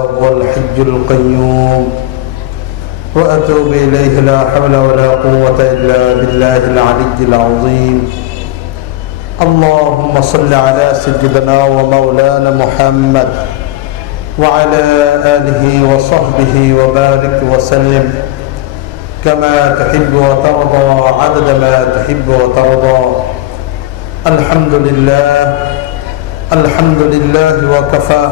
هو الحي القيوم وأتوب إليه لا حول ولا قوة إلا بالله العلي العظيم. اللهم صل على سيدنا ومولانا محمد وعلى آله وصحبه وبارك وسلم كما تحب وترضى عدد ما تحب وترضى. الحمد لله وكفى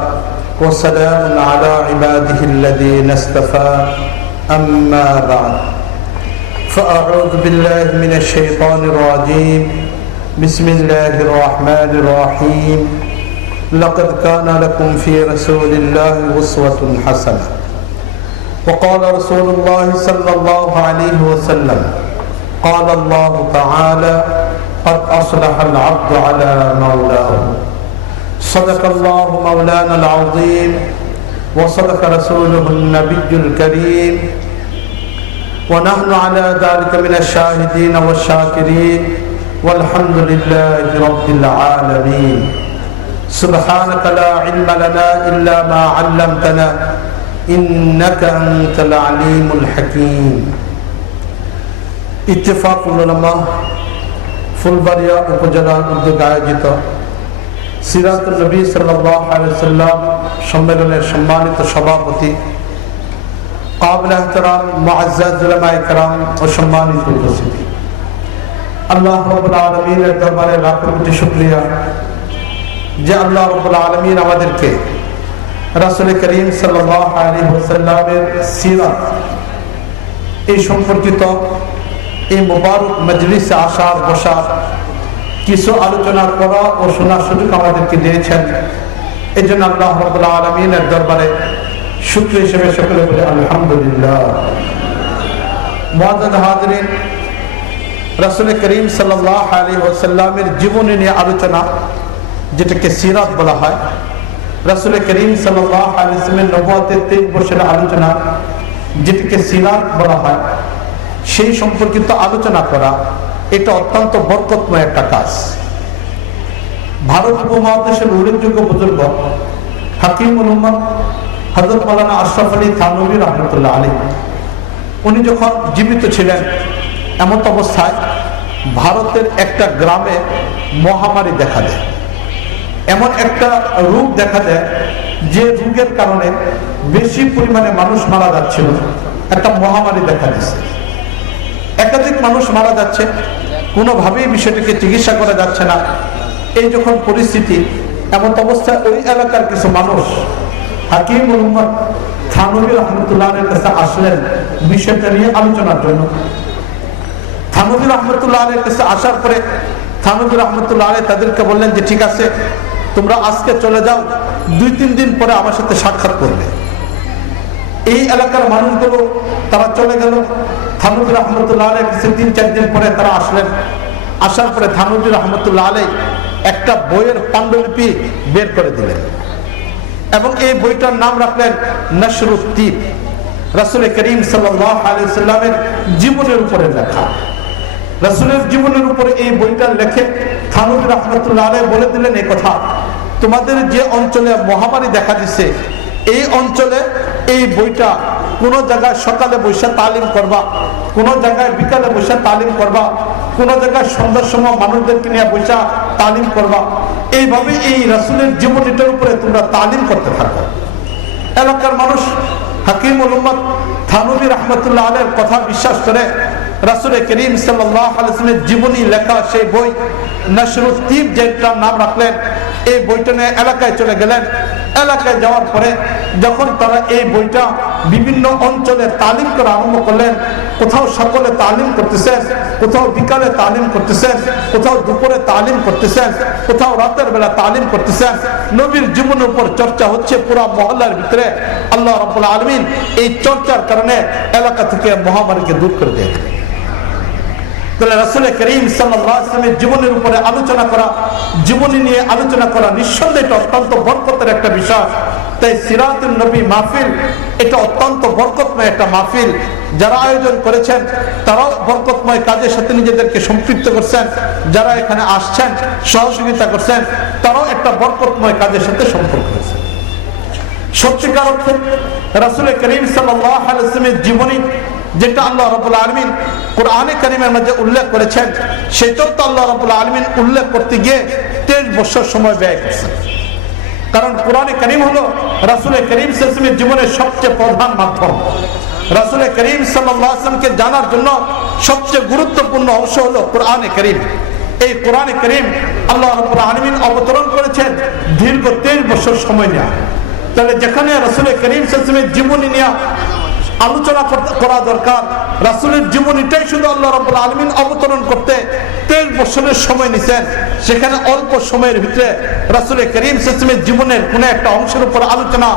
وسلام على عباده الذين اصطفى. أما بعد فأعوذ بالله من الشيطان الرجيم. بسم الله الرحمن الرحيم. لقد كان لكم في رسول الله أسوة حسنة. وقال رسول الله صلى الله عليه وسلم قال الله تعالى قد أصلح العبد على مولاه. صدق الله مولانا العظيم وصدق رسوله النبي الكريم ونحن على ذلك من الشاهدين والشاكرين والحمد لله رب العالمين. سبحانك لا علم لنا إلا ما علمتنا إنك أنت العليم الحكيم. اتفاق العلماء ফুলবাড়িয়া উপজেলা উদ্যোগ আয়োজিত সিরাতুন নবী সাল্লাল্লাহু আলাইহি ওয়াসাল্লাম সম্মেলনের সম্মানিত সভাপতি কাবিল ইহতিরাম মুআজ্জাজ উলামায়ে কেরাম ও সম্মানিত উপস্থিতি, আল্লাহ রাব্বুল আলামিনের দরবারে লাখো কোটি শুকরিয়া যে আল্লাহ রাব্বুল আলামিন আমাদেরকে রাসূল করিম সাল্লাল্লাহু আলাইহি ওয়াসাল্লামের সিরাত এই সম্পর্কিত এই মুবারক মজলিসে আসার বসার কিছু আলোচনা করা ও শোনার সুযোগ আমাদেরকে দিয়েছেন। এই জন্য আল্লাহ রাব্বুল আলামিনের দরবারে শুকরিয়া হিসেবে সকলে বলে আলহামদুলিল্লাহ। মুআজ্জাজ হাজিরিন, রাসূল করিম সাল্লাল্লাহু আলাইহি ওয়াসাল্লামের জীবনী নিয়ে আলোচনা, যেটাকে সিরাত বলা হয়, রাসূল করিম সাল্লাল্লাহু আলাইহি ওয়াসাল্লামের নবুয়তের 23 বছরের আলোচনা, যেটাকে সিরাত বলা হয়, সেই সম্পর্কিত আলোচনা করা এটা অত্যন্ত বরকতময় একটা কাজ। ভারত উপমহাদেশের উল্লেখযোগ্য বুজুর্গ হাকিমুল উম্মাহ হযরত মাওলানা আশরাফ আলী থানভী রাহমাতুল্লাহ আলাইহি, উনি যখন জীবিত ছিলেন এমন অবস্থায় ভারতের একটা গ্রামে মহামারী দেখা দেয়। এমন একটা রোগ দেখা দেয় যে রোগের কারণে বেশি পরিমাণে মানুষ মারা যাচ্ছিল। একটা মহামারী দেখা দিচ্ছে, একাধিক মানুষ মারা যাচ্ছে, কোনোভাবেই বিষয়টিকে চিকিৎসা করা যাচ্ছে না। এই যখন পরিস্থিতি, এমন অবস্থায় ওই এলাকার কিছু মানুষ হাকিমুল উম্মাহ থানভী রাহমাতুল্লাহর কাছে আসলেন বিষয়টা নিয়ে আলোচনার জন্য। থানভী রাহমাতুল্লাহর কাছে আসার পরে থানভী রাহমাতুল্লাহ তাদেরকে বললেন যে ঠিক আছে, তোমরা আজকে চলে যাও, 2-3 দিন পরে আমার সাথে সাক্ষাৎ করবে। এই এলাকার মানুষগুলো তারা চলে গেল। থানভী রাহমাতুল্লাহ আলাইহির কাছে 3-4 দিন পরে তারা আসলেন। আসার পরে থানভী রাহমাতুল্লাহ আলাইহি একটা বইয়ের পাণ্ডুলিপি বের করে দিলেন এবং এই বইটার নাম রাখলেন নশরুত তিব। রাসূল করিম সাল্লাল্লাহু আলাইহি ওয়াসাল্লামের জীবনের উপরে লেখা। রাসূলের জীবনের উপরে এই বইটা লিখে থানভী রাহমাতুল্লাহ আলাইহি বলে দিলেন এই কথা, তোমাদের যে অঞ্চলে মহামারী দেখা দিচ্ছে, এই অঞ্চলে এই বইটা কোন জায়গায় সকালে বসে তালিম করবা, কোন জায়গায় বিকালে বসে তালিম করবা, কোন জায়গায় সন্ধ্যার সময় মানুষদেরকে নিয়ে বসে তালিম করবা। এইভাবে এই রাসূলের জীবনীটার উপরে তোমরা তালিম করতে থাকো। এলাকার মানুষ হাকিমুল উম্মাহ থানভী রাহমাতুল্লাহ আলাইহির কথা বিশ্বাস করে রাসূল করিম সাল্লাল্লাহু আলাইহি ওয়াসাল্লামের জীবনী লেখা সেই বই নশরুত তিব, যেটার নাম রাখলেন, এই বইটা নিয়ে এলাকায় চলে গেলেন। এলাকায় যাওয়ার পরে যখন তারা এই বইটা বিভিন্ন অঞ্চলে তালিম করা আরম্ভ করলেন, কোথাও সকালে তালিম করতেছেন, কোথাও বিকালে তালিম করতেছেন, কোথাও দুপুরে তালিম করতেছেন, কোথাও রাতের বেলা তালিম করতেছেন। নবীর জীবনের উপর চর্চা হচ্ছে পুরা মহল্লার ভিতরে। আল্লাহ রাব্বুল আলামিন এই চর্চার কারণে এলাকা থেকে মহামারীকে দূর করে দেন। তাহলে রাসূল করিম সাল্লাল্লাহু আলাইহি ওয়াসাল্লামের জীবনের উপরে আলোচনা করা, জীবনী নিয়ে আলোচনা করা নিঃসন্দেহে এটা অত্যন্ত বরকতের একটা বিষয়। তাই সিরাতুন নবী মাহফিল এটা অত্যন্ত বরকতময় একটা মাহফিল। যারা আয়োজন করেছেন তারাও বরকতময় কাজের সাথে নিজেদেরকে সম্পৃক্ত করছেন, যারা এখানে আসছেন সহযোগিতা করছেন তারাও একটা বরকতময় কাজের সাথে সম্পর্ক রয়েছে। সত্যিকার অর্থে রাসূল করিম সাল্লাল্লাহু আলাইহি ওয়াসাল্লামের জীবনী যেটা আল্লাহ রাব্বুল আলামিন কোরআনে কারীমের মধ্যে উল্লেখ করেছেন, সেটাও তো আল্লাহ রাব্বুল আলামিন উল্লেখ করতে গিয়ে 23 বছর সময় ব্যয় করেছেন। কারণ কোরআনে কারীম হলো রাসূল করিম সাল্লাল্লাহু আলাইহি ওয়াসাল্লামের জীবনের সবচেয়ে প্রধান মাধ্যম। রাসূল করিম সাল্লাল্লাহু আলাইহি ওয়াসাল্লামকে জানার জন্য সবচেয়ে গুরুত্বপূর্ণ অংশ হলো কোরআনে কারীম। এই কোরআনে কারীম আল্লাহ রাব্বুল আলামিন অবতরণ করেছেন দীর্ঘ 23 বছর সময় নিয়ে। তাহলে যেখানে রাসূল করিম সাল্লাল্লাহু আলাইহি ওয়াসাল্লামের জীবনী নিয়ে আলোচনা করা দরকার, রাসূলের জীবনীটাই শুধু আল্লাহ রাব্বুল আলামিন অবতরণ করতে 23 বছরের সময় নিছেন, সেখানে অল্প সময়ের ভিতরে রাসূল করিম সাল্লাল্লাহু আলাইহি ওয়াসাল্লামের জীবনের কোনো একটা অংশের উপর আলোচনা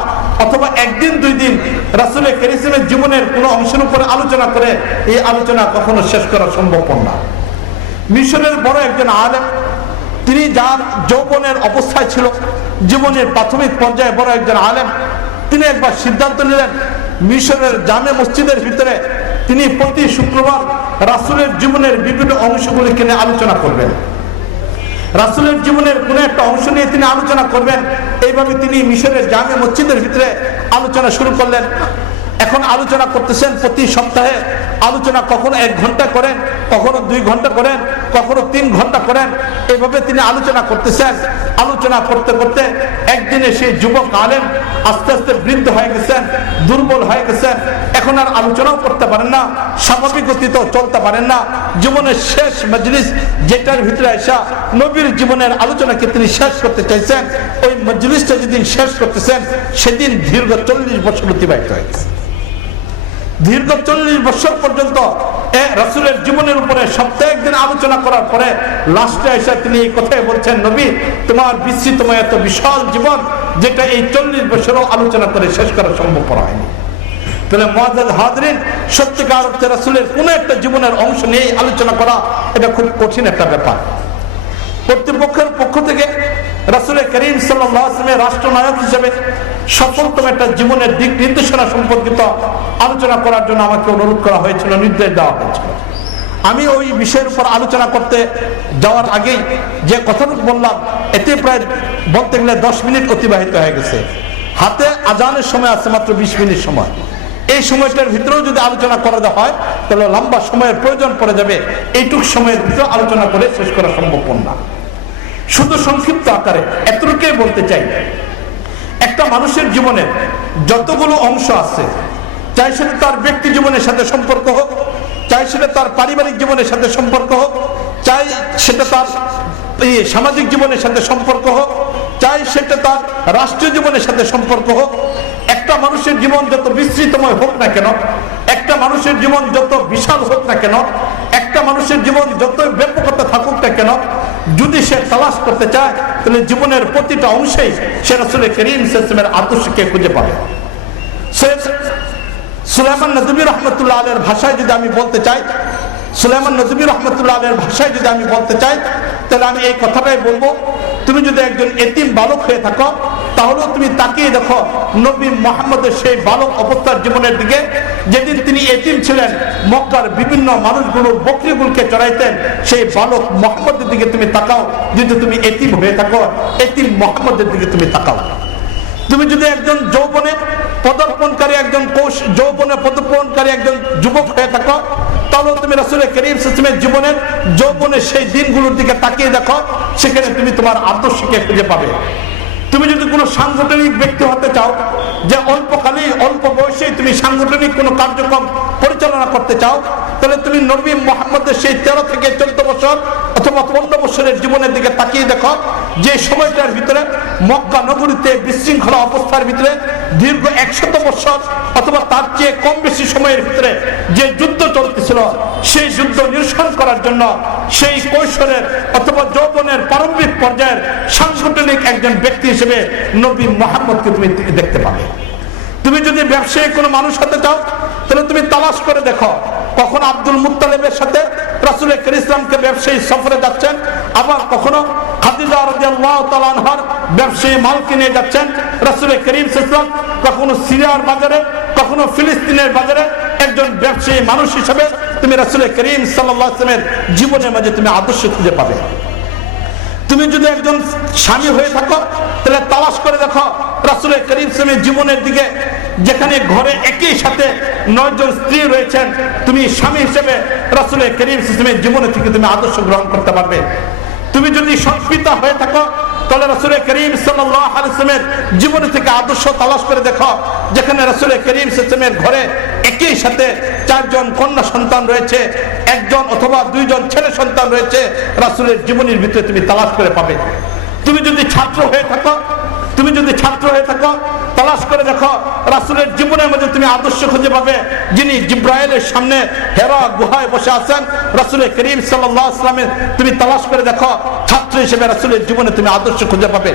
অথবা একদিন দুই দিন রাসূল করিম সাল্লাল্লাহু আলাইহি ওয়াসাল্লামের জীবনের কোনো অংশের উপর আলোচনা করে এই আলোচনা কখনো শেষ করা সম্ভব না। মিশরের বড় একজন আলেম, তিনি যার যৌবনের অবস্থায় ছিল, জীবনের প্রাথমিক পর্যায়ে বড় একজন আলেম, তিনি একবার সিদ্ধান্ত নিলেন মিশরের জামে মসজিদের ভিতরে তিনি প্রতি শুক্রবার রাসূলের জীবনের বিভিন্ন অংশগুলিকে নিয়ে আলোচনা করবেন। রাসূলের জীবনের কোনো একটা অংশ নিয়ে তিনি আলোচনা করবেন। এইভাবে তিনি মিশরের জামে মসজিদের ভিতরে আলোচনা শুরু করলেন। এখন আলোচনা করতেছেন প্রতি সপ্তাহে আলোচনা, কখনো 1 ঘন্টা করেন, কখনো 2 ঘন্টা করেন, কখনো 3 ঘন্টা করেন। এভাবে তিনি আলোচনা করতেছেন। আলোচনা করতে করতে একদিনে সেই যুবক আলেম আস্তে আস্তে বৃদ্ধ হয়ে গেছেন, দুর্বল হয়ে গেছেন, এখন আর আলোচনাও করতে পারেন না, স্বাভাবিক গতিতেও চলতে পারেন না। জীবনের শেষ মজলিস যেটার ভিতরে এসা নবীর জীবনের আলোচনাকে তিনি শেষ করতে চাইছেন, ওই মজলিসটা যেদিন শেষ করতেছেন সেদিন দীর্ঘ 40 বছর অতিবাহিত হয়ে গেছে। দীর্ঘ 40 বছর পর্যন্ত রাসূলের জীবনের উপরে সপ্তাহে একদিন আলোচনা করার পরে লাস্টে এসে তিনি এই কথাই বলছেন, নবী তোমার বিস্তৃতময় এত বিশাল জীবন যেটা এই 40 বছরও আলোচনা করে শেষ করা সম্ভব হয়নি। তাহলে মুআজ্জাজ হাজরিন, সত্যিকার অর্থে রাসূলের কোনো একটা জীবনের অংশ নিয়ে আলোচনা করা এটা খুব কঠিন একটা ব্যাপার। কর্তৃপক্ষের পক্ষ থেকে রাসূল করিম সাল্লাল্লাহু আলাইহি ওয়াসাল্লামের রাষ্ট্রনায়ক হিসেবে সফলতম একটা জীবনের দিক নির্দেশনা সম্পর্কিত আলোচনা করার জন্য আমাকে অনুরোধ করা হয়েছিল, নির্দেশ দেওয়া হয়েছিল। আমি ওই বিষয়ের উপর আলোচনা করতে যাওয়ার আগেই যে কথাটুকু বললাম, এতে প্রায় বলতে গেলে 10 মিনিট অতিবাহিত হয়ে গেছে। হাতে আজানের সময় আছে মাত্র 20 মিনিট সময়। এই সময়টার ভিতরেও যদি আলোচনা করা হয় তাহলে লম্বা সময়ের প্রয়োজন পড়ে যাবে। এইটুক সময়ের ভিতরে আলোচনা করে শেষ করা সম্ভব না। শুধু সংক্ষিপ্ত আকারে এতটুকুই বলতে চাই, একটা মানুষের জীবনে যতগুলো অংশ আছে, চাই সেটা তার ব্যক্তি জীবনের সাথে সম্পর্ক হোক, চাই সেটা তার পারিবারিক জীবনের সাথে সম্পর্ক হোক, চাই সেটা তার সামাজিক জীবনের সাথে সম্পর্ক হোক, চাই সেটা তার রাষ্ট্রীয় জীবনের সাথে সম্পর্ক হোক, একটা মানুষের জীবন যত বিস্তৃতময় হোক না কেন, একটা মানুষের জীবন যত বিশাল হোক না কেন, একটা মানুষের জীবন যত ব্যাপকতা থাকুক না কেন, যদি সে তালাশ করতে চায় তাহলে জীবনের প্রতিটা অংশেই সে রাসূল করিম সাল্লাল্লাহু আলাইহি ওয়াসাল্লামের আদর্শকে খুঁজে পাবে। সুলাইমান নদভী রাহমাতুল্লাহ আলাইহির ভাষায় যদি আমি বলতে চাই, সুলাইমান নদভী রাহমাতুল্লাহ আলাইহির ভাষায় যদি আমি বলতে চাই, তাহলে আমি এই কথাটাই বলবো, তুমি যদি একজন এতিম বালক হয়ে থাকো তাহলেও তুমি তাকিয়ে দেখো নবী মুহাম্মদের সেই বালক অবস্থার জীবনের দিকে। যেদিন তিনি এতিম ছিলেন, মক্কার বিভিন্ন মানুষগুলোর বকরিগুলোকে চড়াইতেন, সেই বালক মুহাম্মদের দিকে তুমি তাকাও। যদি তুমি এতিম হয়ে থাকো, এতিম মুহাম্মদের দিকে তুমি তাকাও। তুমি যদি একজন যৌবনে পদার্পণকারী একজন যুবক হয়ে থাকো, তাহলেও তুমি রাসূল করিম সাল্লাল্লাহু আলাইহি ওয়াসাল্লামের জীবনের যৌবনের সেই দিনগুলোর দিকে তাকিয়ে দেখো, সেখানে তুমি তোমার আদর্শকে খুঁজে পাবে। তুমি যদি কোনো সাংগঠনিক ব্যক্তি হতে চাও, যে অল্প বয়সেই তুমি সাংগঠনিক কোনো কার্যক্রম পরিচালনা করতে চাও, তাহলে তুমি নবী মুহাম্মদের সেই 13 থেকে 14 বছর অথবা 15 বছরের জীবনের দিকে তাকিয়ে দেখো, যে সময়টার ভিতরে মক্কা নগরীতে বিশৃঙ্খলা অবস্থার ভিতরে দীর্ঘ 100 বছর অথবা তার চেয়ে কম বেশি সময়ের ভিতরে যে যুদ্ধ চলতেছিল, সেই যুদ্ধ নিরসন করার জন্য সেই কৈশোরের অথবা যৌবনের প্রারম্ভিক পর্যায়ের সাংগঠনিক একজন ব্যক্তি হিসেবে নবী মুহাম্মদকে তুমি দেখতে পাবে। তুমি যদি ব্যবসায়িক কোনো মানুষ হতে চাও, তাহলে তুমি তালাশ করে দেখো, কখন আব্দুল মুত্তালিবের সাথে রাসূল করিম ইসলামকে ব্যবসায়ী সফরে যাচ্ছেন, আবার কখনো খাদিজা রাদিয়াল্লাহু তাআলা আনহার ব্যবসায়ী মালকে নিয়ে যাচ্ছেন রাসূল করিম সাল্লাল্লাহু আলাইহি ওয়াসাল্লাম, কখনো সিরিয়ার বাজারে, কখনো ফিলিস্তিনের বাজারে একজন ব্যবসায়ী মানুষ হিসেবে তুমি রাসূল করিম সাল্লাল্লাহু আলাইহি ওয়াসাল্লামের জীবনের মাঝে তুমি আদর্শ খুঁজে পাবে। তুমি যদি একজন স্বামী হয়ে থাকো, তাহলে তালাশ করে দেখো রাসূল করিম সাল্লাল্লাহু আলাইহি জীবনের দিকে, যেখানে ঘরে একই সাথে 9 জন স্ত্রী রয়েছেন, তুমি স্বামী হিসেবে রাসূল করিম সাল্লাল্লাহু আলাইহি জীবনের থেকে তুমি আদর্শ গ্রহণ করতে পারবে। তুমি যদি সৎপিতা হয়ে থাকো তাহলে রাসূল করিম সাল্লাল্লাহু আলাইহি ওয়াসাল্লামের জীবন থেকে আদর্শ তালাশ করে দেখো, যেখানে রাসূল করিম সাল্লাল্লাহু আলাইহি ওয়াসাল্লামের ঘরে একই সাথে 4 জন কন্যা সন্তান রয়েছে, 1 জন অথবা 2 জন ছেলে সন্তান রয়েছে, রাসূলের জীবনের ভিতরে তুমি তালাশ করে পাবে। তুমি যদি ছাত্র হয়ে থাকো তালাশ করে দেখো, রাসূলের জীবনের মধ্যে তুমি আদর্শ খুঁজে পাবে, যিনি জিব্রাইলের সামনে হেরা গুহায় বসে আছেন, রাসূল করিম সাল্লাল্লাহু আলাইহি ওয়াসাল্লামের তুমি তালাশ করে দেখো, ছাত্র হিসেবে রাসূলের জীবনে তুমি আদর্শ খুঁজে পাবে।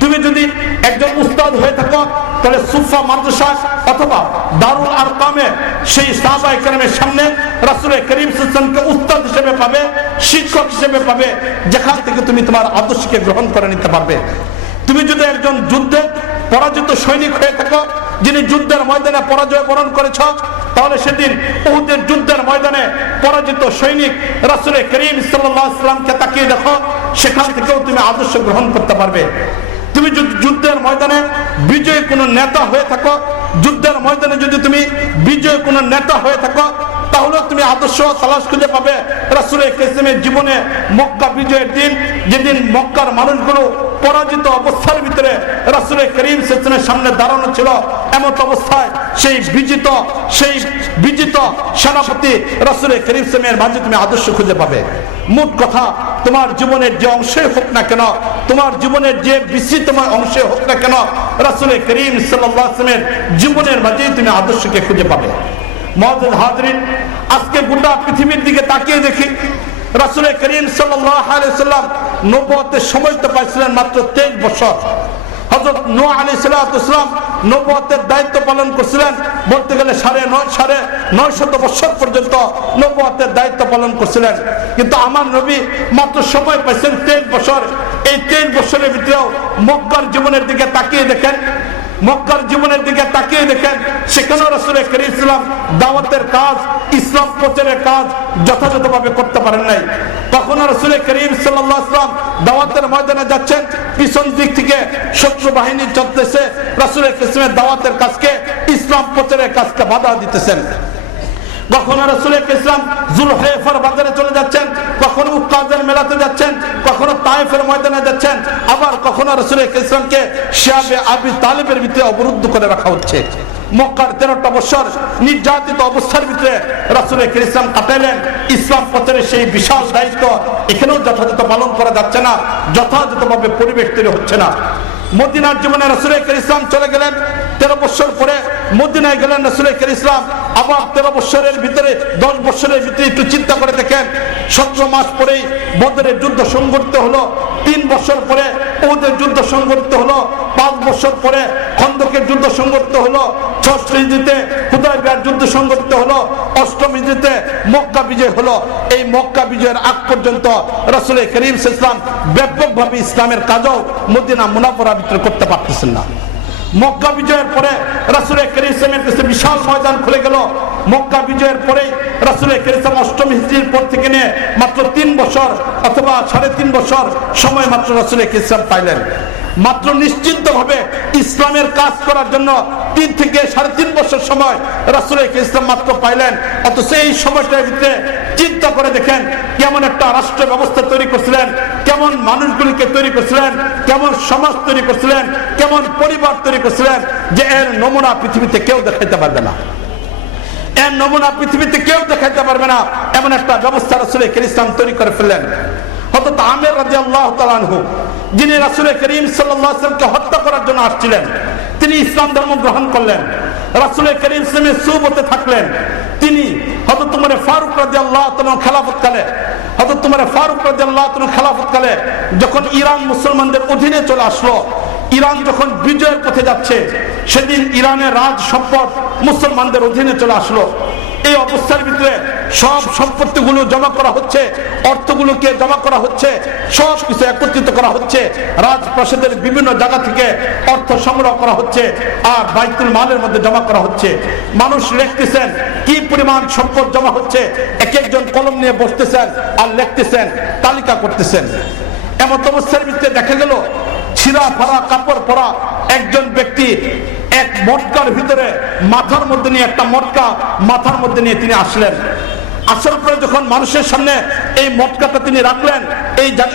তুমি যদি একজন উস্তাদ হয়ে থাকো তাহলে সুফা মাদ্রাসা অথবা দারুল আরকামে সেই সাহাবায়ে কেরামের সামনে রাসূল করিম সাল্লাল্লাহু আলাইহি ওয়াসাল্লামকে উস্তাদ হিসেবে পাবে, শিক্ষক হিসেবে পাবে, যেখান থেকে তুমি তোমার আদর্শকে গ্রহণ করে নিতে পারবে। তুমি যদি একজন যুদ্ধে পরাজিত সৈনিক হয়ে থাকো, যিনি যুদ্ধের ময়দানে পরাজয় বরণ করেছ, তাহলে সেদিন উহুদের যুদ্ধের ময়দানে পরাজিত সৈনিক রাসূল করিম সাল্লাল্লাহু আলাইহি ওয়াসাল্লামকে তাকিয়ে দেখো, সেখান থেকেও তুমি আদর্শ গ্রহণ করতে পারবে। তুমি যদি যুদ্ধের ময়দানে বিজয়ী কোনো নেতা হয়ে থাকো, যুদ্ধের ময়দানে যদি তুমি বিজয়ী কোনো নেতা হয়ে থাকো, তাহলে তুমি আদর্শ তালাশ খুঁজে পাবে রাসূল কারীমের জীবনে। মক্কা বিজয়ের দিন, যেদিন মক্কার মানুষগুলো পরাজিত অবস্থার ভিতরে রাসূল করিম সাল্লাল্লাহু আলাইহি ওয়াসাল্লামের সামনে দাঁড়ানো ছিল, এমন অবস্থায় সেই বিজিত সেনাপতি রাসূল করিম সাল্লাল্লাহু আলাইহি ওয়াসাল্লামের মাঝে তুমি আদর্শ খুঁজে পাবে। মোট কথা, তোমার জীবনের যে অংশে হোক না কেন, তোমার জীবনের যে বিস্তৃতময় অংশে হোক না কেন, রাসূল করিম সাল্লাল্লাহু আলাইহি ওয়াসাল্লামের জীবনের মাঝেই তুমি আদর্শকে খুঁজে পাবে। মুআজ্জাজ হাজরিন, আজকে গোটা পৃথিবীর দিকে তাকিয়ে দেখি, রাসূল করিম সাল্লাল্লাহু আলাইহি ওয়াসাল্লাম নবুয়তের সময় তো পাইছিলেন মাত্র 23 বছর। হযরত নূহ আলাইহিস সালাম নবুয়তের দায়িত্ব পালন করছিলেন, বলতে গেলে 950 বছর পর্যন্ত নবুয়তের দায়িত্ব পালন করছিলেন। কিন্তু আমার নবী মাত্র সময় পাইছেন 23 বছর। এই 23 বছরের ভিতরেও মক্কার জীবনের দিকে তাকিয়ে দেখেন, সেখানেও রাসূল করিম সাল্লাল্লাহু আলাইহি ওয়াসাল্লাম দাওয়াতের কাজ, ইসলাম প্রচারের কাজ যথাযথভাবে করতে পারেন নাই। কখনো রাসূল করিম সাল্লাল্লাহু আলাইহি ওয়াসাল্লাম দাওয়াতের ময়দানে যাচ্ছেন, পিছন দিক থেকে শত্রু বাহিনী চলতেছে, রাসূল করিমের দাওয়াতের কাজকে, ইসলাম প্রচারের কাজকে বাধা দিতেছেন। কখনো রাসূল ইসলাম যুলহুলাইফার বাজারে চলে যাচ্ছেন, কখনো উকাদের মেলাতে যাচ্ছেন, কখনো তায়েফের ময়দানে যাচ্ছেন, আবার কখনো রাসূল ইসলামকে শিয়াবে আবি তালিবের ভিতরে অবরুদ্ধ করে রাখা হচ্ছে। মক্কার 13টা বছর নির্যাতিত অবস্থার ভিতরে রাসূল ইসলাম কাটাইলেন। ইসলাম প্রচারের সেই বিশাল দায়িত্ব এখানেও যথাযথ পালন করা যাচ্ছে না, যথাযথভাবে পরিবেশ তৈরি হচ্ছে না। মদিনার জীবনে রাসূল ইসলাম চলে গেলেন, 13 বছর পরে মদিনায় গেলেন রাসূল ইসলাম। আবার 13 বছরের ভিতরে 10 বছরের ভিতরে একটু চিন্তা করে দেখেন, 17 মাস পরেই বদরের যুদ্ধ সংঘটিত হলো, 3 বছর পরে উহুদের যুদ্ধ সংঘটিত হলো, 5 বছর পরে খন্দকের যুদ্ধ সংঘটিত হলো, 6 হিজরিতে হুদায়বিয়ার যুদ্ধ সংঘটিত হলো, 8 হিজরিতে মক্কা বিজয় হলো। এই মক্কা বিজয়ের আগ পর্যন্ত রাসূল করিম সাল্লাল্লাহু আলাইহি ওয়াসাল্লাম ব্যাপকভাবে ইসলামের কাজও মদিনা মুনাওয়ারা ভিতরে করতে পারতেছেন না। মক্কা বিজয়ের পরে রাসূল করিম সাল্লাল্লাহু আলাইহি ওয়াসাল্লামের বিশাল ময়দান খুলে গেল। মক্কা বিজয়ের পরে রাসূল করিম সাল্লাল্লাহু আলাইহি ওয়াসাল্লাম 8 হিজরির পর থেকে নিয়ে মাত্র 3 বছর অথবা 3.5 বছর সময় মাত্র রাসূল করিম সাল্লাল্লাহু আলাইহি ওয়াসাল্লাম পাইলেন। মাত্র নিশ্চিন্তভাবে ইসলামের কাজ করার জন্য 3 থেকে 3.5 বছর সময় রাসূল ইসলাম মাত্র পাইলেন। অথচ এই সময়টার ভিতরে চিন্তা করে দেখেন, কেমন একটা রাষ্ট্র ব্যবস্থা তৈরি করছিলেন, কেমন মানুষগুলিকে তৈরি করছিলেন, কেমন সমাজ তৈরি করছিলেন, কেমন পরিবার তৈরি করছিলেন, যে এর নমুনা পৃথিবীতে কেউ দেখাইতে পারবে না। এমন একটা ব্যবস্থা রাসূল ইসলাম তৈরি করে ফেললেন। হযরত আমির রাদিয়াল্লাহু তাআলা আনহু, যিনি রাসূল করিম সাল্লাল্লাহু আলাইহি ওয়াসাল্লামকে হত্যা করার জন্য আসছিলেন, তিনি ইসলাম ধর্ম গ্রহণ করলেন, রাসূল করিম ইসলামের সুহবতে থাকলেন। তিনি হযরত উমর ফারুক রাদিয়াল্লাহু তাআলা খেলাফতকালে যখন ইরান মুসলমানদের অধীনে চলে আসলো, ইরান যখন বিজয়ের পথে যাচ্ছে, সেদিন ইরানের রাজ সম্পদ মুসলমানদের অধীনে চলে আসলো। এই অবস্থার ভিতরে সব সম্পত্তিগুলো জমা করা হচ্ছে, অর্থগুলোকে জমা করা হচ্ছে, সব কিছু একত্রিত করা হচ্ছে, রাজপ্রাসাদের বিভিন্ন জায়গা থেকে অর্থ সংগ্রহ করা হচ্ছে, আর বাইতুল মালের মধ্যে জমা করা হচ্ছে। মানুষ লিখতেছেন কি পরিমাণ সম্পদ জমা হচ্ছে, এক একজন কলম নিয়ে বসতেছেন আর লিখতেছেন, তালিকা করতেছেন। এমন অবস্থার ভিতরে দেখা গেল ছিঁড়া ফাড়া কাপড় পরা একজন ব্যক্তি এক মটকার ভিতরে মাথার মধ্যে নিয়ে, একটা মটকা মাথার মধ্যে নিয়ে তিনি আসলেন। আসার পরে যখন মানুষের সামনে এই মটকাটা তিনি রাখলেন,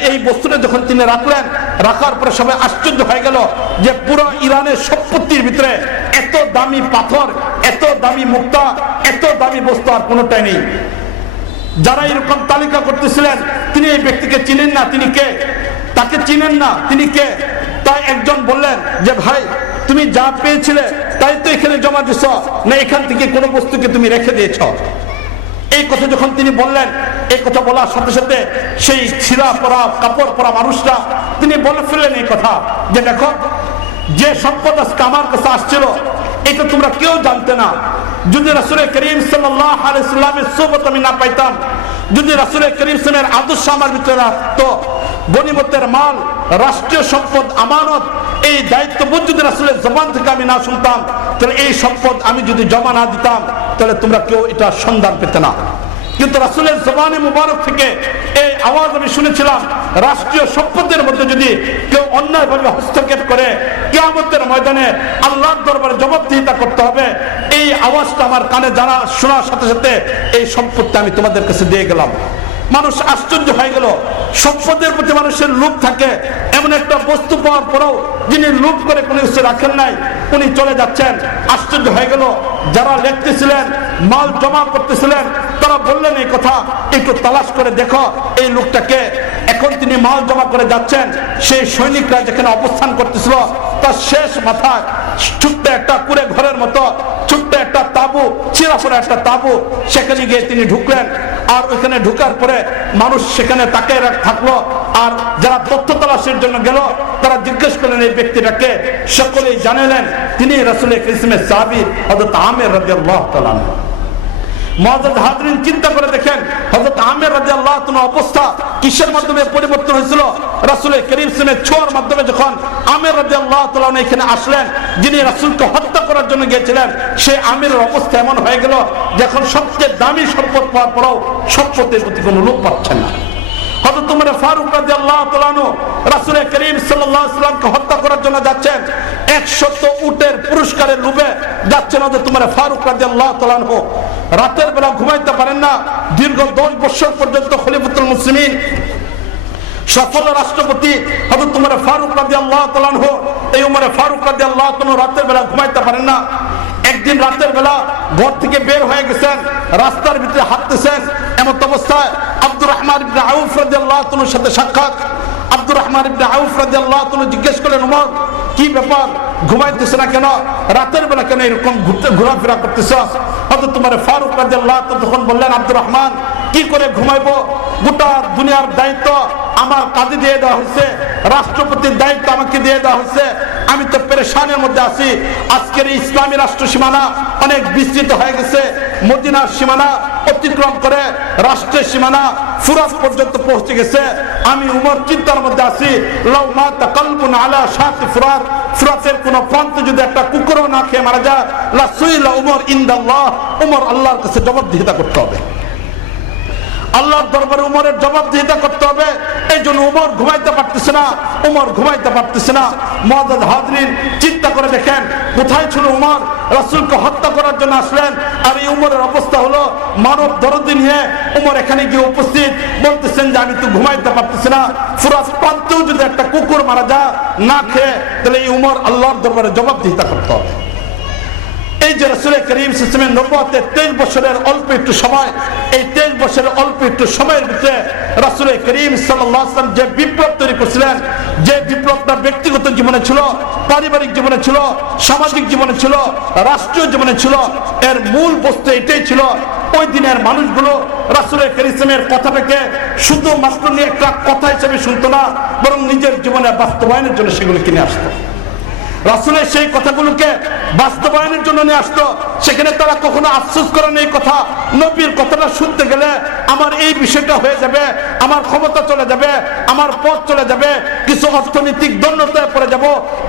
এই বস্তুটা যখন তিনি রাখলেন, রাখার পরে সবাই আশ্চর্য হয়ে গেল যে পুরো ইরানের সম্পত্তির ভিতরে এত দামি পাথর, এত দামি মুক্তা, এত দামি বস্তু আর কোনোটাই নেই। যারা এরকম তালিকা করতেছিলেন তিনি এই ব্যক্তিকে চিনেন না, তিনি কে, তাকে চিনেন না, তিনি কে। তাই একজন বললেন যে ভাই, তুমি যা পেয়েছিলে তাই তো এখানে জমা দিছ, না এখান থেকে কোনো বস্তুকে তুমি রেখে দিয়েছ? এই কথা যখন তিনি বললেন, এই কথা বলার সাথে সাথে সেই ছিঁড়া পরা কাপড় পরা মানুষরা তিনি বলে ফেললেন এই কথা যে দেখো, যে সম্পদ আজকে আমার কাছে আসছিল এটা তোমরা কেউ জানতে না। যদি রাসূল করিম সাল্লাল্লাহু আলাইহি ওয়াসাল্লামের সুহবত আমি না পাইতাম, যদি রাসূল করিম সাল্লাল্লাহু আলাইহি আদর্শ আমার ভিতরে থাকতো, গনিমতের মাল, রাষ্ট্রীয় সম্পদ, আমানত, এই দায়িত্ববোধ যদি রাসূলের জবান থেকে আমি না শুনতাম, তাহলে এই সম্পদ আমি যদি জমা না দিতাম, তাহলে তোমরা কেউ এটা সন্ধান পেতে না। কিন্তু রাসূলের জবানে মুবারক থেকে এই আওয়াজ আমি শুনেছিলাম, রাষ্ট্রীয় সম্পদের মধ্যে যদি কেউ অন্যায়ভাবে হস্তক্ষেপ করে কিয়ামতের ময়দানে আল্লাহর দরবারে জবাবদিহিতা করতে হবে। এই আওয়াজটা আমার কানে জানা শোনার সাথে সাথে এই সম্পদটা আমি তোমাদের কাছে দিয়ে গেলাম। মানুষ আশ্চর্য হয়ে গেল। সম্পদের প্রতি মানুষের লোভ থাকে, এমন একটা বস্তু পাওয়ার পরেও যিনি লোভ করে কোনো কিছু রাখেন নাই, উনি চলে যাচ্ছেন। আশ্চর্য হয়ে গেল। যারা লিখতেছিলেন, মাল জমা করতেছিলেন, তারা বললেন এই কথা, একটু তালাশ করে দেখো এই লোকটাকে। এখন তিনি মাল জমা করে যাচ্ছেন, সেই সৈনিকরা যেখানে অবস্থান করতেছিল তার শেষ মাথায় ছোট্ট একটা কুড়ে ঘরের মতো ছোট্ট একটা তাবু, চিরা পড়া একটা তাবু, সেখানে গিয়ে তিনি ঢুকলেন। আর ওইখানে ঢুকার পরে মানুষ সেখানে তাকে থাকলো। আর যারা তথ্য তালাশের জন্য গেল তারা জিজ্ঞেস করলেন এই ব্যক্তিটাকে, সকলেই জানালেন তিনি রাসূল করিমের সাহাবী হযরত আমের রাদিয়াল্লাহু তাআলা। মুআজ্জাজ হাজরিন, চিন্তা করে দেখেন হযরত আমের রাদিয়াল্লাহু তাআলা অবস্থা কিসের মাধ্যমে পরিবর্তন হয়েছিল। রাসূল করিম সাল্লাল্লাহু ছোঁয়ার মাধ্যমে যখন আমের রাদিয়াল্লাহু তাআলা এখানে আসলেন, যিনি রাসূলকে হত্যা করার জন্য গিয়েছিলেন, সেই আমেরের অবস্থা এমন হয়ে গেল যে এখন সবচেয়ে দামি সম্পদ পাওয়ার পরেও সম্পদের প্রতি কোনো লোভ পাচ্ছেন না। হযরত ওমর ফারুক রাদিয়াল্লাহু তাআলা রাসূল করিম সাল্লাল্লাহু আলাইহি ওয়াসাল্লামকে হত্যা করার জন্য যাচ্ছেন, 100 উটের পুরস্কারের লোভে যাচ্ছেন হযরত ওমর ফারুক রাদিয়াল্লাহু তাআলা। রাতের বেলা ঘুমাইতে পারেন না, দীর্ঘ 10 বছর পর্যন্ত খলিফাতুল মুসলিমিন, সফল রাষ্ট্রপতি হযরত ওমর ফারুক রাদিয়াল্লাহু তাআলা, এই ওমর ফারুক রাদিয়াল্লাহু তাআলা রাতের বেলা ঘুমাইতে পারেন না। একদিন রাতের বেলা ঘর থেকে বের হয়ে গেছেন, রাস্তার ভিতরে হাঁটতেছেন, এমন অবস্থায় আব্দুর রহমান ইবনে আউফ রাদিয়াল্লাহু তাআলার সাথে সাক্ষাৎ। আব্দুর রহমান ইবনে আউফ রাদিয়াল্লাহু তাআলা জিজ্ঞেস করলেন, ওমর কি ব্যাপার, ঘুমাইতেছ না কেন, রাতের বেলা কেন এরকম ঘোরাফেরা করতেছ? হযরত ওমর ফারুক রাদিয়াল্লাহু তাআলা তখন বললেন, আব্দুর রহমান, কি করে ঘুমাইবো, গোটা দুনিয়ার দায়িত্ব আমার কাঁধে দিয়ে দেওয়া হয়েছে, রাষ্ট্রপতির দায়িত্ব আমাকে দিয়ে দেওয়া হয়েছে, আমি তো পেরেশানের মধ্যে আছি। আজকের ইসলামী রাষ্ট্র সীমানা অনেক বিস্তৃত হয়ে গেছে, মদিনার সীমানা অতিক্রম করে রাষ্ট্রের সীমানা ফুরাত পর্যন্ত পৌঁছে গেছে। আমি উমর চিন্তার মধ্যে আছি, লাউ মাতা কলবুন আলা শাতি ফুরাত, ফুরাতের কোন প্রান্তে যদি একটা কুকুরও না খেয়ে মারা যায়, লা সুইলা উমর ইনদাল্লাহ, উমর আল্লাহর কাছে জবাবদিহিতা করতে হবে, আল্লাহর দরবারে উমরের জবাবদিহিতা করতে হবে। এই জন্য উমর ঘুমাইতে পারতেছে না, উমর ঘুমাইতে পারতেছে না। মুআজ্জাজ হাজরিন, চিন্তা করে দেখেন কোথায় ছিল উমর, রাসূলকে হত্যা করার জন্য আসলেন, আর এই উমরের অবস্থা হলো মানব দরদি নিয়ে উমর এখানে গিয়ে উপস্থিত, বলতেছেন যে আমি তো ঘুমাইতে পারতেছি না, ফুরাত প্রান্তেও যদি একটা কুকুর মারা যায় না খেয়ে, তাহলে এই উমর আল্লাহর দরবারে জবাবদিহিতা করতে হবে। এই যে রাসূল করিম সাল্লাল্লাহু আলাইহি ওয়াসাল্লামের নবুয়তের 23 বছরের অল্প একটু সময়, এই 23 বছরের অল্প একটু সময়ের ভিতরে রাসূল করিম সাল্লাল্লাহু আলাইহি ওয়াসাল্লাম যে বিপ্লব তৈরি করেছিলেন, যে বিপ্লবটা ব্যক্তিগত জীবনে ছিল, পারিবারিক জীবনে ছিল, সামাজিক জীবনে ছিল, রাষ্ট্রীয় জীবনে ছিল, এর মূল বস্তু এটাই ছিল। ওই দিনের মানুষগুলো রাসূল করিম সাল্লাল্লাহু আলাইহি কথাটাকে শুধুমাত্র নিয়ে একটা কথা হিসেবে শুনতো না, বরং নিজের জীবনে বাস্তবায়নের জন্য সেগুলো কিনে আসতো। রাসূলের সেই কথাগুলোকে বাস্তবায়নের জন্য নিয়ে আসতো। সেখানে তারা কখনো আফসোস করেন এই কথা, নবীর কথাটা শুনতে গেলে আমার এই বিষয়টা হয়ে যাবে, আমার ক্ষমতা চলে যাবে, আমার পথ চলে যাবে, কিছু অর্থনৈতিক দণ্ডতায় পড়ে যাব,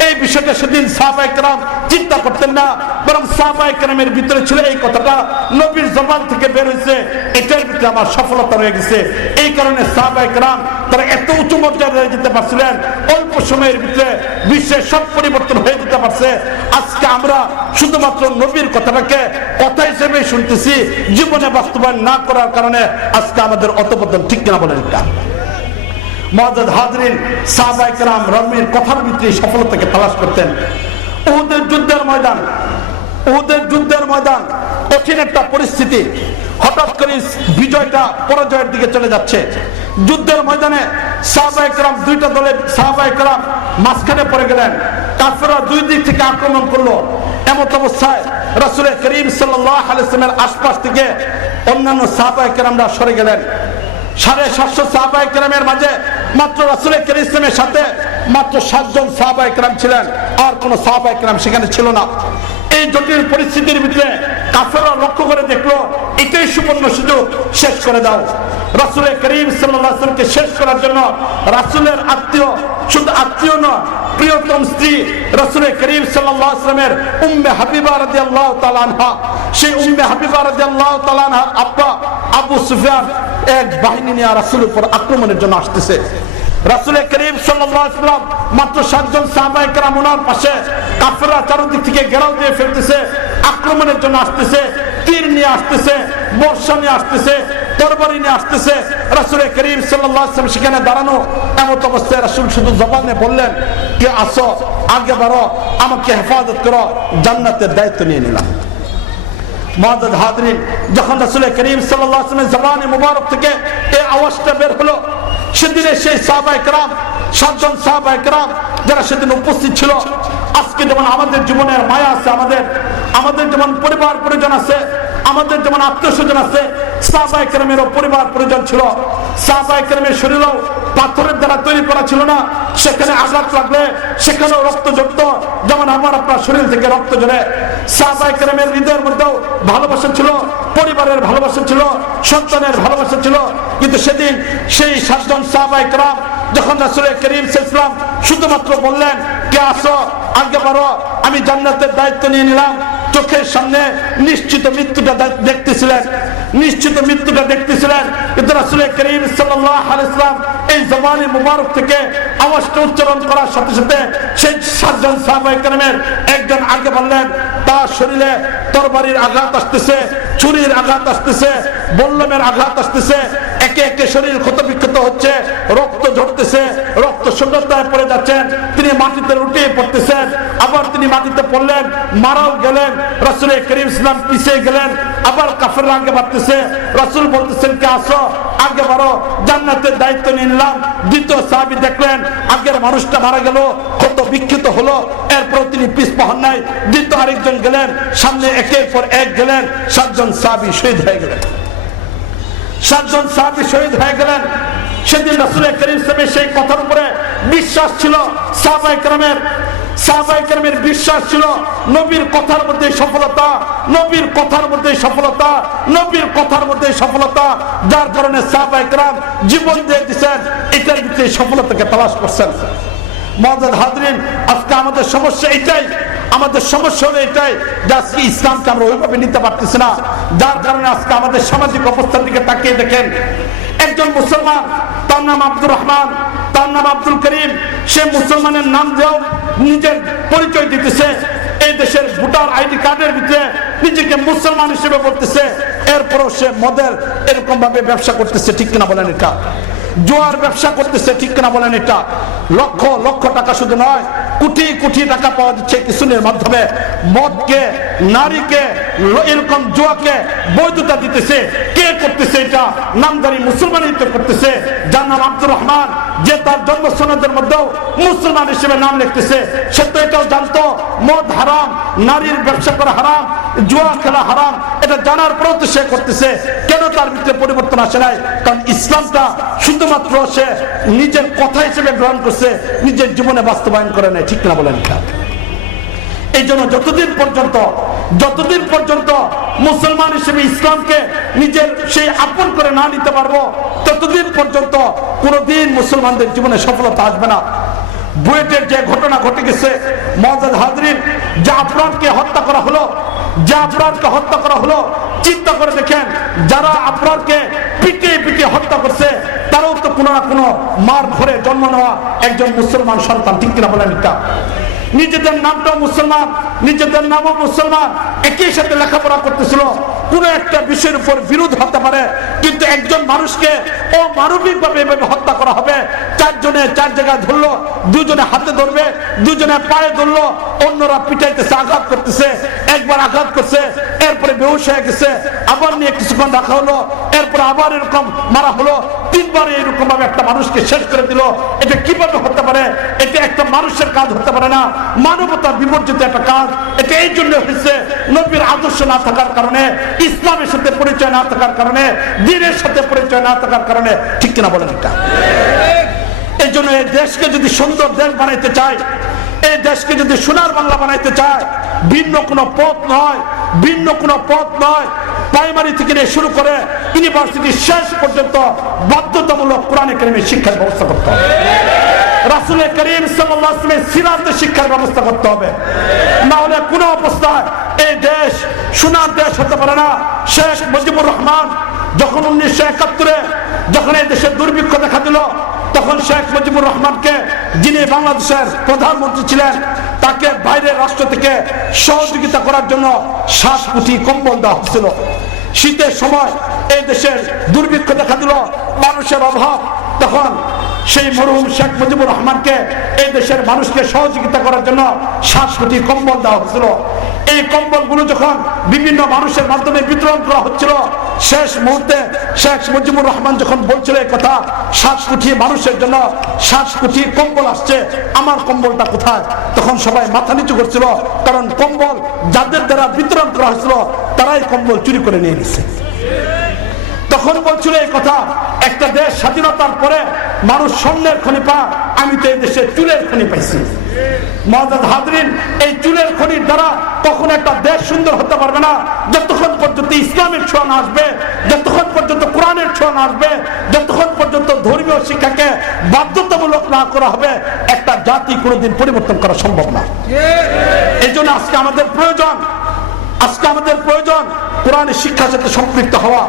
এই বিষয়টা সেদিন সাহাবায়ে কেরাম চিন্তা করতেন না। বরং সাহাবায়ে কেরামের ভিতরে ছিল এই কথাটা নবীর জবান থেকে বের হয়েছে, এটার ভিতরে আমার সফলতা রয়ে গেছে। এই কারণে সাহাবায়ে কেরাম তারা এত উঁচু মর্যাদায় যেতে পারছিলেন, অল্প সময়ের ভিতরে বিশ্বের সব পরিবর্তন হয়ে যেতে পারছে। আজকে আমরা শুধুমাত্র নবীর কথাটাকে কথা হিসেবে শুনতেছি, জীবনে বাস্তবায়ন না করার কারণে আজকে আমাদের অধঃপতন। ঠিক কিনা বলেন? এটা মুআজ্জাজ হাজরিন, সাহাবায়ে কেরাম রবের কথার ভিতরে সফলতাকে তালাশ করতেন। উহুদের যুদ্ধের ময়দান কঠিন একটা পরিস্থিতি, হঠাৎ করে বিজয়টা পরাজয়ের দিকে চলে যাচ্ছে। যুদ্ধের ময়দানে সাহাবায়ে কেরাম দুইটা দলে সাহাবায়ে কেরাম মাঝখানে পড়ে গেলেন। কাফেররা দুই দিক থেকে আক্রমণ করলো। এমত অবস্থায় রাসূল করিম সাল্লাল্লাহু আলাইহি ওয়াসাল্লামের আশপাশ থেকে অন্যান্য সাহাবায়ে কেরামরা সরে গেলেন। 750 সাহাবায়ে কেরামের মাঝে মাত্র রাসূল করিম ইসলামের সাথে মাত্র 7 জন সাহাবায়ে কেরাম ছিলেন, আর কোন সাহাবায়ে কেরাম সেখানে ছিল না। এই জটিল পরিস্থিতির ভিতরে কাফেররা লক্ষ্য করে দেখলো এটাই সুবর্ণ সুযোগ, শেষ করে দাও। রাসূল করিম সাল্লাল্লাহু আলাইহি ওয়াসাল্লামকে শেষ করার জন্য রাসূলের আত্মীয়, শুধু আত্মীয় নয়, প্রিয়তম স্ত্রী রাসূল করিম সাল্লাল্লাহু আলাইহি ওয়াসাল্লামের উম্মে হাবিবা রাদিয়াল্লাহু তাআলা আনহা, সেই উম্মে হাবিবা রাদিয়াল্লাহু তাআলা আনহার আব্বা আবু সুফিয়ান এক বাহিনী নিয়ে রাসূলের উপর আক্রমণের জন্য আসতেছে। রাসূল করিম সাল্লাল্লাহু আলাইহি ওয়াসাল্লাম মাত্র 7 জন সাহাবায়ে কেরাম ওনার পাশে, কাফেররা চারদিক থেকে ঘেরাও দিয়ে ফেলতেছে, আক্রমণের জন্য আসতেছে, তীর নিয়ে আসতেছে, বর্শা নিয়ে আসতেছে, তরবারি নিয়ে আসতেছে। রাসূল করিম সাল্লাল্লাহু আলাইহি ওয়াসাল্লাম সেখানে দাঁড়ানো। এমত অবস্থায় রাসূল শুধু জবানে বললেন, কে আসো, আগে বাড়ো, আমাকে হেফাজত করো, জান্নাতের দায়িত্ব নিয়ে নিলাম। মুআজ্জাজ হাজরিন, যখন রাসূল করিম সাল্লাল্লাহু আলাইহি ওয়াসাল্লামের জবানে মুবারক থেকে এই আওয়াজটা বের হলো, সেদিনে সেই সাহাবায়ে কেরাম, 7 জন সাহাবায়ে কেরাম যারা সেদিন উপস্থিত ছিল, আজকে যেমন আমাদের জীবনের মায়া আছে, আমাদের যেমন পরিবার পরিজন আছে, আমাদের যেমন আত্মীয় স্বজন আছে, সাহাবায়ে কেরামেরও পরিবার পরিজন ছিল। সাহাবায়ে কেরামের শরীরও পাথরের দ্বারা তৈরি করা ছিল না, সেখানে আঘাত লাগলে সেখানেও রক্ত ঝরত, যেমন আমার আপনার শরীর থেকে রক্ত ঝরে। সাহাবায়ে কেরামের হৃদয়ের মধ্যেও ভালোবাসা ছিল, পরিবারের ভালোবাসা ছিল, সন্তানের ভালোবাসা ছিল। কিন্তু সেদিন সেই 7 জন সাহাবায়ে কেরাম যখন রাসূল করিম সাল্লাল্লাহু আলাইহি ওয়াসাল্লাম শুধুমাত্র বললেন, কে আসো, আগে বাড়ো, আমি জান্নাতের দায়িত্ব নিয়ে নিলাম, চোখের সামনে নিশ্চিত মৃত্যুটা দেখতেছিলেন। কিন্তু রাসূল করিম সাল্লাল্লাহু আলাইহি ওয়াসাল্লাম এই জবানে মুবারক থেকে আওয়াজটা উচ্চারণ করার সাথে সাথে সেই 7 জন সাহাবায়ে কেরামের একজন আগে বললেন, তার শরীরে তরবারির আঘাত আসতেছে, ছুরির আঘাত আসতেছে, বল্লমের আঘাত আসতেছে, একে একে শরীর ক্ষতবিক্ষত হচ্ছে, রক্ত ঝরতেছে, রক্ত শূন্যতায় পড়ে যাচ্ছেন, তিনি মাটিতে লুটিয়ে পড়তেছেন। আবার তিনি মাটিতে পড়লেন, মারাও গেলেন। রাসূল করিম সাল্লাল্লাহু আলাইহি ওয়াসাল্লাম পিছিয়ে গেলেন, আবার কাফেররা আগে বাড়তেছে। রাসূল বলতেছেন, কে আসো, আগে বাড়ো, জান্নাতের দায়িত্ব নিয়ে নিলাম। দ্বিতীয় সাহাবী দেখলেন আগের মানুষটা মারা গেল, ক্ষত বিক্ষত হলো, এরপর তিনি পিছপা হন নাই। দ্বিতীয় আরেকজন গেলেন, সামনে একের পর এক গেলেন, 7 জন সাহাবী শহীদ হয়ে গেলেন। 7 জন সাহাবী শহীদ হয়ে gelen সেদিন রাসূল করিম সাল্লাল্লাহু সেই কথার উপরে বিশ্বাস ছিল সাহাবায়ে কেরামের বিশ্বাস ছিল নবীর কথার মধ্যে সফলতা, নবীর কথার মধ্যে সফলতা, নবীর কথার মধ্যে সফলতা, যার কারণে সাহাবায়ে কেরাম জীবন দিয়ে দিয়েছেন, এটার ভিতরে সফলতাকে তালাশ করছেন। মুআজ্জাজ হাজরিন, আজকে আমাদের সমস্যা এটাই, আমাদের সমস্যা হলো এটাই যে আজকে ইসলামকে আমরা ওইভাবে নিতে পারতেছি না, যার কারণে আজকে আমাদের সামাজিক অবস্থার দিকে তাকিয়ে দেখেন, একজন মুসলমান, তার নাম আব্দুর রহমান, তার নাম আব্দুল করিম, সে মুসলমানের নাম দিয়েও নিজের পরিচয় দিতেছে, এই দেশের ভোটার আইডি কার্ডের ভিতরে নিজেকে মুসলমান হিসেবে বলতেছে, এরপরও সে মদের এরকম ভাবে ব্যবসা করতেছে। ঠিক কিনা বলেন? এটা জুয়ার ব্যবসা করতেছে। ঠিক কিনা বলেন? এটা লক্ষ লক্ষ টাকা শুধু নয়, কোটি কোটি টাকা পাওয়া যাচ্ছে কিছুনের মাধ্যমে। মদকে, নারীকে, এরকম জুয়াকে বৈধতা দিতেছে। কে করতেছে এটা? নামদারি মুসলমানই তো করতেছে, যার নাম আব্দুর রহমান, যে তার জন্ম সনদের মধ্যেও মুসলমান হিসেবে নাম লিখতেছে। সে তো এটাও জানতো মদ হারাম, নারীর ব্যবসা করা হারাম, জুয়া খেলা হারাম, এটা জানার পরেও তো সে করতেছে। কেন তার ভিতরে পরিবর্তন আসে নাই? কারণ ইসলামটা শুধুমাত্র সে নিজের কথা হিসেবে গ্রহণ করছে, নিজের জীবনে বাস্তবায়ন করে নেয়। ঠিক না বলেন? এই জন্য যতদিন পর্যন্ত মুসলমান হিসেবে ইসলামকে নিজের সেই আপন করে না নিতে পারবো, ততদিন পর্যন্ত কোনদিন মুসলমানদের জীবনে সফলতা আসবে না। বুয়েটের যে ঘটনা ঘটে গেছে, মুআজ্জাজ হাজরিন, যে আফরানকে হত্যা করা হলো, চিন্তা করে দেখেন, যারা আফরানকে পিটিয়ে পিটিয়ে হত্যা করছে, তারাও তো কোনো না কোনো মার ঘরে জন্ম নেওয়া একজন মুসলমান সন্তান, ঠিক কিনা বলেন? এটা নিজেদের নামটাও মুসলমান, নিজেদের নামও মুসলমান, একই সাথে লেখাপড়া করতেছিল। কোন একটা বিষয়ের উপর বিরোধ হতে পারে, কিন্তু একজন মানুষকে অমানবিক ভাবে এভাবে হত্যা করা হবে। চারজনে চার জায়গায় ধরলো, দুজনে হাতে ধরবে, দুজনে পায়ে ধরলো, অন্যরা পিটাইতেছে, আঘাত করতেছে, একবার আঘাত করছে, এরপরে বেহুশ হয়ে গেছে, আবার নিয়ে কিছুক্ষণ রাখা হলো, এরপরে আবার এরকম মারা হলো, তিনবার এরকম ভাবে একটা মানুষকে শেষ করে দিল। এটা কিভাবে হতে পারে? এটা একটা মানুষের কাজ হতে পারে না, মানবতা বিবর্জিত একটা কাজ। এটা এই জন্য হয়েছে নবীর আদর্শ না থাকার কারণে, ইসলামের সাথে পরিচয় না থাকার কারণে, দ্বীনের সাথে পরিচয় না থাকার কারণে, ঠিক কিনা বলেন? এটা এই জন্য এই দেশকে যদি সুন্দর দেশ বানাইতে চাই, এই দেশকে যদি সোনার বাংলা বানাইতে চায়, ভিন্ন কোনো পথ নয়, ভিন্ন কোনো পথ নয়। প্রাইমারি থেকে নিয়ে শুরু করে ইউনিভার্সিটি শেষ পর্যন্ত বাধ্যতামূলক কোরআনে কারিমের শিক্ষার ব্যবস্থা করতে হবে। রাসূল করিম সাল্লাল্লাহু আলাইহি ওয়াসাল্লামের সিরাতের শিক্ষার ব্যবস্থা করতে হবে। না হলে কোনো অবস্থায় এই দেশ সোনার দেশ হতে পারে না। শেখ মুজিবুর রহমান যখন 1971-এ যখন এই দেশের দুর্ভিক্ষ দেখা দিল, তখন শেখ মুজিবুর রহমানকে, যিনি বাংলাদেশের প্রধানমন্ত্রী ছিলেন, তাকে বাইরের রাষ্ট্র থেকে সহযোগিতা করার জন্য 7 কোটি কম্বল দেওয়া হচ্ছিল। শীতের সময় এই দেশের দুর্ভিক্ষ দেখা দিল, মানুষের অভাব, তখন সেই মরহুম শেখ মুজিবুর রহমানকে এই দেশের মানুষকে সহযোগিতা করার জন্য 7 কোটি কম্বল দেওয়া হচ্ছিল। এই কম্বলগুলো যখন বিভিন্ন মানুষের মাধ্যমে বিতরণ করা হচ্ছিল, শেষ মুহূর্তে শেখ মুজিবুর রহমান যখন বলছিল এই কথা, 7 কোটি মানুষের জন্য 7 কোটি কম্বল আসছে, আমার কম্বলটা কোথায়? তখন সবাই মাথা নিচু করছিল, কারণ কম্বল যাদের দ্বারা বিতরণ করা হয়েছিল তারাই কম্বল চুরি করে নিয়ে নিচ্ছে। তখন বলছিল এই কথা, একটা দেশ স্বাধীনতার পরে মানুষ স্বর্ণের খনি পায়, আমি তো এই দেশে চুলের খনি পাইছি। মুআজ্জাজ হাজরিন, এই চুলের খনির দ্বারা তখন একটা দেশ সুন্দর হতে পারবে না যতক্ষণ পর্যন্ত ইসলামের ছোঁয়া না আসবে, যতক্ষণ পর্যন্ত কোরআনের ছোঁয়া না আসবে, যতক্ষণ পর্যন্ত ধর্মীয় শিক্ষাকে বাধ্যতামূলক না করা হবে, একটা জাতি কোনোদিন পরিবর্তন করা সম্ভব না। এই জন্য আজকে আমাদের প্রয়োজন, আজকে আমাদের প্রয়োজন কোরআনের শিক্ষার সাথে সম্পৃক্ত হওয়া।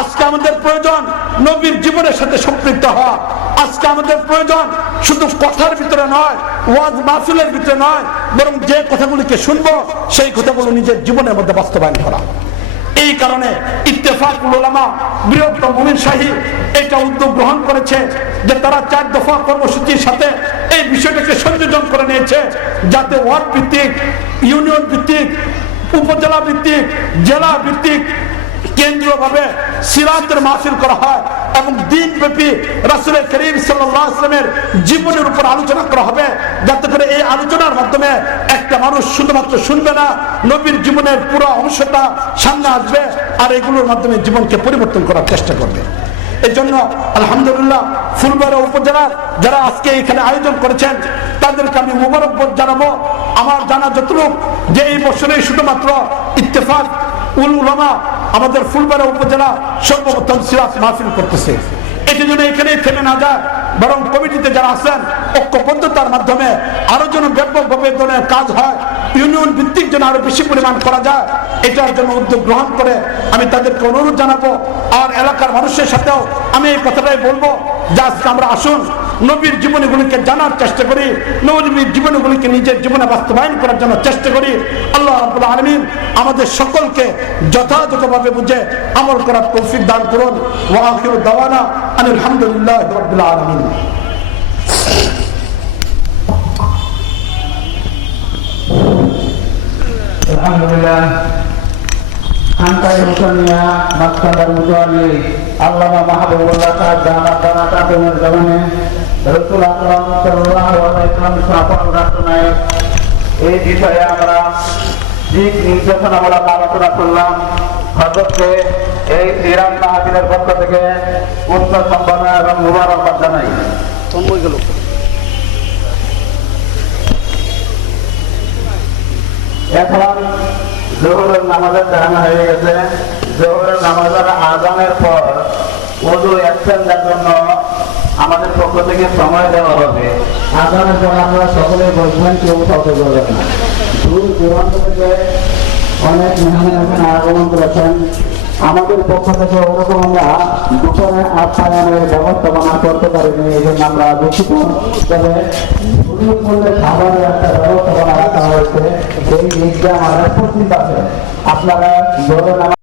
আজকে আমাদের প্রয়োজন নবীর জীবনের সাথে সম্পৃক্ত হওয়া। আজকে আমাদের প্রয়োজন শুধু কথার ভিতরে নয়, ওয়াজ মাহফিলের ভিতরে নয়, বরং যে কথাগুলিকে শুনবো সেই কথাগুলো নিজের জীবনের মধ্যে বাস্তবায়ন করা। এই কারণে ইত্তেফাকুল উলামা, বৃহত্তম মুমিন শাহী এটা উদ্যোগ গ্রহণ করেছে যে তারা 4 দফা কর্মসূচির সাথে এই বিষয়টাকে সংযোজন করে নিয়েছে, যাতে ওয়ার্ড ভিত্তিক, ইউনিয়ন ভিত্তিক, উপজেলা ভিত্তিক, জেলা ভিত্তিক, কেন্দ্রীয়ভাবে সিরাতের মাহফিল করা হয় এবং দিনব্যাপী রাসূল করিম সাল্লাল্লাহু আলাইহি ওয়াসাল্লামের জীবনের উপর আলোচনা করা হবে, যাতে করে এই আলোচনার মাধ্যমে একটা মানুষ শুধুমাত্র শুনবে না, নবীর জীবনের পুরো অংশটা সামনে আসবে আর এগুলোর মাধ্যমে জীবনকে পরিবর্তন করার চেষ্টা করবে। এই জন্য আলহামদুলিল্লাহ ফুলবাড়ী উপজেলার যারা আজকে এখানে আয়োজন করেছেন তাদেরকে আমি মোবারকবাদ জানাবো। আমার জানা যতটুকু যে এই বছরে শুধুমাত্র ইত্তেফাক উল উলামা আমাদের ফুলবাড়ী উপজেলা সর্বপ্রথম সিরাত মাহফিল করতেছে। এটি যেন এখানে থেমে না যায়, বরং কমিটিতে যারা আছেন ঐক্যবদ্ধতার মাধ্যমে আরো যেন ব্যাপকভাবে ধরনের কাজ হয়, ইউনিয়ন ভিত্তিক যেন আরো বেশি পরিমাণ করা যায়, এটার জন্য উদ্যোগ গ্রহণ করে আমি তাদেরকে অনুরোধ জানাবো। আর এলাকার মানুষের সাথেও আমি এই কথাটাই বলবো যে আজকে আমরা আসুন নবীর জীবনীগুলিকে জানার চেষ্টা করি, নবীর জীবনীগুলিকে নিজের জীবনে বাস্তবায়ন করার জন্য চেষ্টা করি। আল্লাহ রাব্বুল আলামিন আমাদের সকলকে যথাযথভাবে বুঝে আমল করার তৌফিক দান করুন। ওয়া আখিরু দাওয়ানা আনিল হামদুলিল্লাহি রাব্বিল আলামিন। আলহামদুলিল্লাহ। আনকাই হুসানিয়া মাসকাদার মুতাওয়াল্লি আল্লামা মাহবুবুল্লাহ সাহেব জাহানাত দানা তাতেমের জমানে রাসূল আকরাম সাল্লাল্লাহু আলাইহি ওয়াসাল্লাম সাফার রাসূলনায়ক, এই বিষয়ে আমরা দিক নির্দেশনামূলক আলোচনা করলাম। হযরতকে এই সিরাত মাহফিলের পক্ষ থেকে উচ্চ সম্মাননা এবং মুবারকবাদ জানাই। এখন জোহরের নামাজের টাইম হয়ে গেছে। জোহরের নামাজের আযানের পর ওযু এক্সটেন্ডের জন্য আমাদের পক্ষ থেকে সময় দেওয়া হবে। আযানের পর আপনারা সকলে বসবেন, কেউ উঠাতে পারবেন না। দূর দূরান্ত থেকে অনেক মেহমান এখানে আগমন করেছেন। আমাদের পক্ষ থেকে ওরকম আমরা দুপুরে আপ্যায়নের ব্যবস্থাপনা করতে পারিনি, এই জন্য আমরা দুঃখিত। তবে সুযোগ মূল্যে খাবারের একটা ব্যবস্থাপনা রাখা হয়েছে, এই দিকটা আমাদের পশ্চিম পাশে আপনারা ধরুন